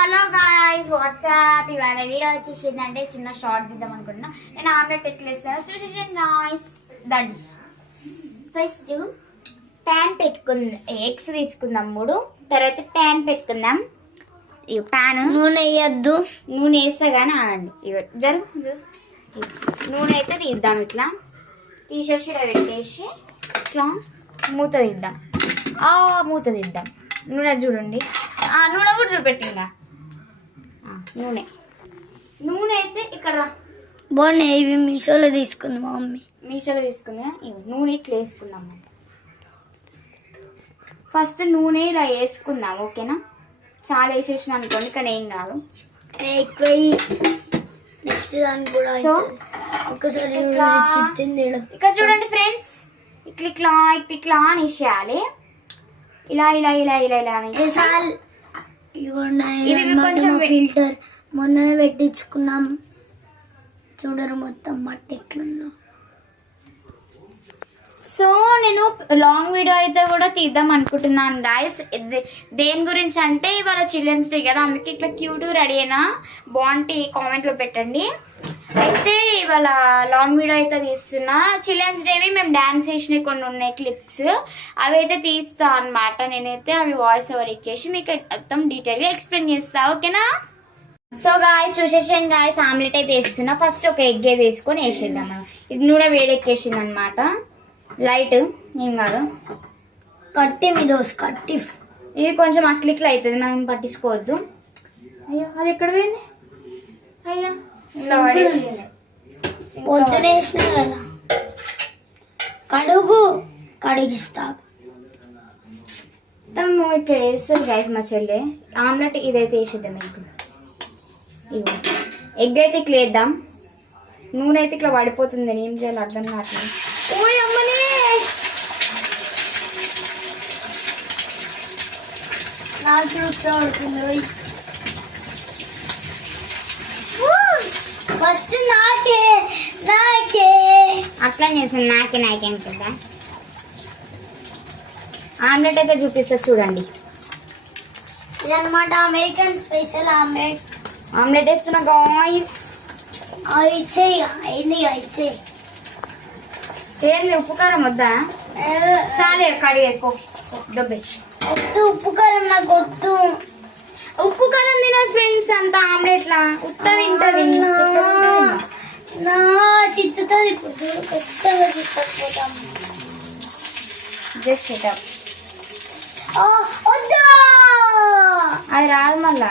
Hello guys WhatsApp ఇవాళ video వచ్చేసిందంటే చిన్న short దిద్దాం అనుకుంటున్నా. నేను ఆమ్లెట్ ఎక్లేస్తాను చూసేసాను గాయ్స్. దండి ఫస్ట్ ప్యాన్ పెట్టుకుందాం, ఎగ్స్ తీసుకుందాం 3. తర్వాత ప్యాన్ పెట్టుకుందాం. ఇవి ప్యాన్ నూనె వేయద్దు, నూనె వేస్తా కానీ ఆగండి. ఇవి జరుగు నూనె అయితే తీద్దాం. ఇట్లా తీసేసి ఇలా పెట్టేసి ఇట్లా మూత తీద్దాం. మూత తీద్దాం. నూనె చూడండి, నూనె కూడా చూపెట్టిందా. నూనె అయితే ఇక్కడ బాగున్నాయి. ఇవి మీషోలో తీసుకుంది మా మమ్మీ. మీషోలో తీసుకుందా. నూనె ఇట్లా వేసుకుందాం. ఫస్ట్ నూనె ఇలా వేసుకుందాం, ఓకేనా. చాలా వేసేసిన అనుకోండి, కానీ ఏం కాదు. ఎక్కువ నెక్స్ట్ దానికి కూడా సో ఒకసారి ఇక్కడ చూడండి ఫ్రెండ్స్, ఇట్లా ఇట్లా ఇట్లా అనేసేయాలి. ఇలా ఇలా ఇలా ఇలా ఇలా అనేసి ఫిల్టర్ మొన్ననే పెట్టించుకున్నాం. చూడరు మొత్తం మట్టి ఎట్లుందో. సో నేను లాంగ్ వీడియో అయితే కూడా తీద్దాం అనుకుంటున్నాను గాయస్. దేని గురించి అంటే ఇవాళ చిల్డ్రన్స్ డే కదా, అందుకే ఇట్లా క్యూట్ రెడీ అయినా బాగుంటే కామెంట్లో పెట్టండి. అయితే ఇవాళ లాంగ్ వీడియో అయితే తీస్తున్నా. చిల్డ్రన్స్ డేవి మేము డ్యాన్స్ చేసినవి కొన్ని ఉన్నాయి క్లిప్స్, అవి అయితే తీస్తా అనమాట. నేనైతే అవి వాయిస్ ఓవర్ ఇచ్చేసి మీకు మొత్తం డీటెయిల్గా ఎక్స్ప్లెయిన్ చేస్తా, ఓకేనా. సో గాయస్ చూసేసాను గాయస్, ఆమ్లెట్ అయితే వేస్తున్నా. ఫస్ట్ ఒక ఎగ్ అయితే వేసుకొని వేసేద్దాం మనం. ఇది నూనె వేడెక్కేసింది అనమాట. లైట్ ఏం కాదు, కట్టి మీద కట్టి. ఇది కొంచెం అట్లిక్లు అవుతుంది, మనం పట్టించుకోవద్దు. అయ్యో అది ఎక్కడ పోయింది. అయ్యో పొద్దున వేసిన కదా, కడిగిస్తా. తను ఇట్లా వేస్తుంది గైస్ మా చెల్లె. ఆమ్లెట్ ఇదైతే వేసేద్దాం. ఇగో ఎగ్ అయితే ఇట్లా వేద్దాం. నూనె అయితే ఇట్లా పడిపోతుంది, ఏం చేయాలి అర్థం కావట్లేదు. ఓయ్ అమ్మనే, ఫస్ట్ నాకే అట్లా చేసాను. నాకేం కదా. ఆమ్లెట్ అయితే చూపిస్తా చూడండి. ఇదన్నమాట అమెరికన్ స్పెషల్ ఆమ్లెట్ వేస్తున్నా గాయ్స్. ఇచ్చేయి. ఏంది ఉప్పు కారం వద్దా? చాలే కడిగి ఎక్కువ డబ్బే. ఉప్పు కారం నాకు వద్దు. ఉప్పు కారం తినాలి ఫ్రెండ్స్, అంత ఆమ్లెట్లా ఉత్త తింటది. నా చిత్తుతుంది కొత్తగా చిత్తపోతాం. Just shut up. వద్దు, అది రాదు మళ్ళా.